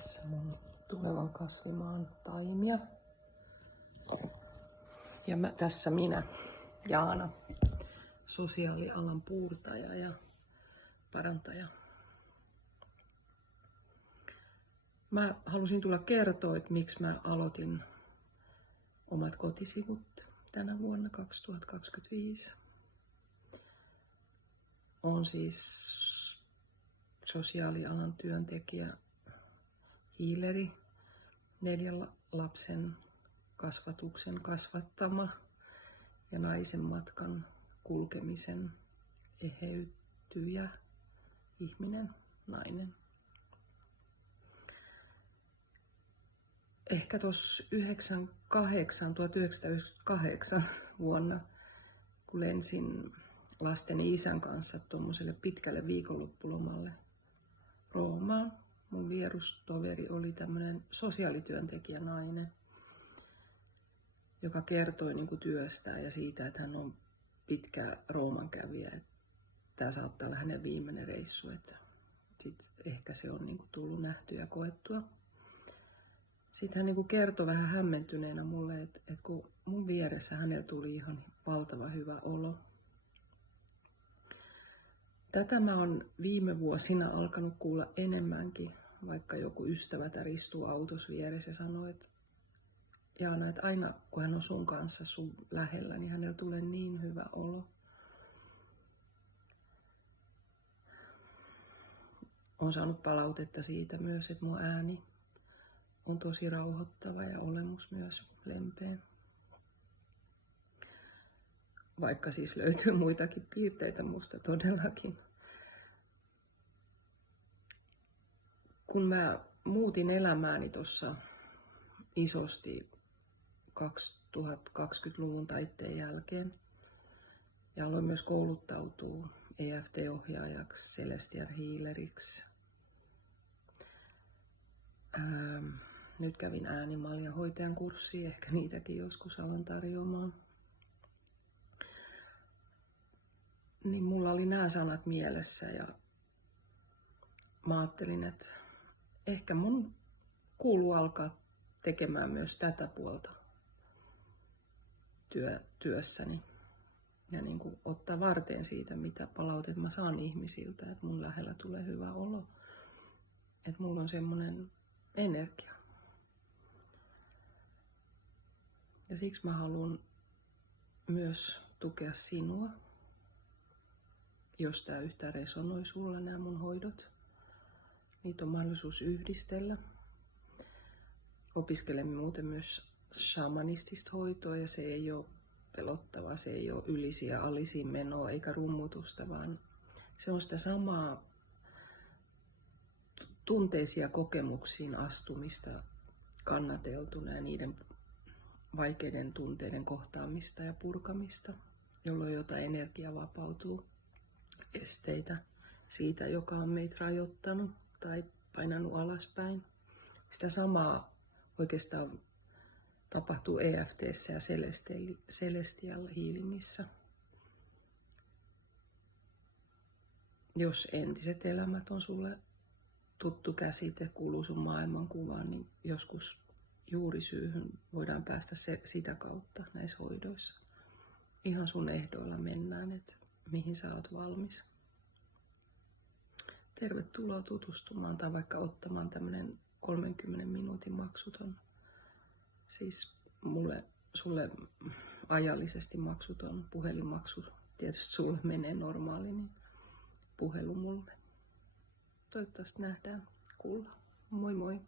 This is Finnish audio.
Tässä mun tulevan kasvimaan taimia. Ja tässä minä, Jaana, sosiaalialan puurtaja ja parantaja. Mä halusin tulla kertoa, että miksi mä aloitin omat kotisivut tänä vuonna 2025. Olen siis sosiaalialan työntekijä, healeri, 4 lapsen kasvatuksen kasvattama ja naisen matkan kulkemisen eheytyjä ihminen, nainen. Ehkä tuossa 1998 vuonna, kun lensin lasteni isän kanssa tuommoiselle pitkälle viikonloppulomalle Roomaan. Mun vierustoveri oli tämmöinen sosiaalityöntekijä nainen, joka kertoi niin kuin työstään ja siitä, että hän on pitkä Rooman kävijä. Tämä saattaa olla hänen viimeinen reissu, että sit ehkä se on niin kuin tullut nähtyä ja koettua. Sitten hän niin kuin kertoi vähän hämmentyneenä mulle, että kun mun vieressä hänellä tuli ihan valtava hyvä olo. Tätä mä oon viime vuosina alkanut kuulla enemmänkin, vaikka joku ystävä istuu autossa vieressä ja sanoo, että Jaana, että aina kun hän on sun kanssa sun lähellä, niin hänellä tulee niin hyvä olo. Olen saanut palautetta siitä myös, että mun ääni on tosi rauhoittava ja olemus myös lempeä. Vaikka siis löytyy muitakin piirteitä musta todellakin. Kun mä muutin elämääni tuossa isosti 2020-luvun taitteen jälkeen ja aloin myös kouluttautua EFT-ohjaajaksi, Celestial Healeriksi. Nyt kävin äänimaljan hoitajan kurssia, ehkä niitäkin joskus alan tarjoamaan. Niin mulla oli nämä sanat mielessä ja mä ajattelin, että ehkä mun kuuluu alkaa tekemään myös tätä puolta työssäni. Ja niin kuin ottaa varteen siitä, mitä palautetta mä saan ihmisiltä, että mun lähellä tulee hyvä olo. Että mulla on semmoinen energia. Ja siksi mä haluan myös tukea sinua, jos tää yhtään resonoi sulla nämä mun hoidot. Niitä on mahdollisuus yhdistellä. Opiskelemme muuten myös shamanistista hoitoa ja se ei ole pelottavaa, se ei ole ylisiä ja alisiin menoa eikä rummutusta, vaan se on sitä samaa tunteisia kokemuksiin astumista kannateltuna ja niiden vaikeiden tunteiden kohtaamista ja purkamista, jolloin jotain energiaa vapautuu, esteitä siitä, joka on meitä rajoittanut tai painanut alaspäin. Sitä samaa oikeastaan tapahtuu EFT:ssä ja Celestial Healingissä. Jos entiset elämät on sulle tuttu käsite, kuuluu sun maailmankuvaan, niin joskus juurisyyhyn voidaan päästä sitä kautta näissä hoidoissa. Ihan sun ehdoilla mennään, että mihin sä oot valmis. Tervetuloa tutustumaan tai vaikka ottamaan tämmönen 30 minuutin maksuton, siis sulle ajallisesti maksuton puhelinmaksu, tietysti sulle menee normaali, niin puhelu mulle. Toivottavasti nähdään, kuullaan. Moi moi!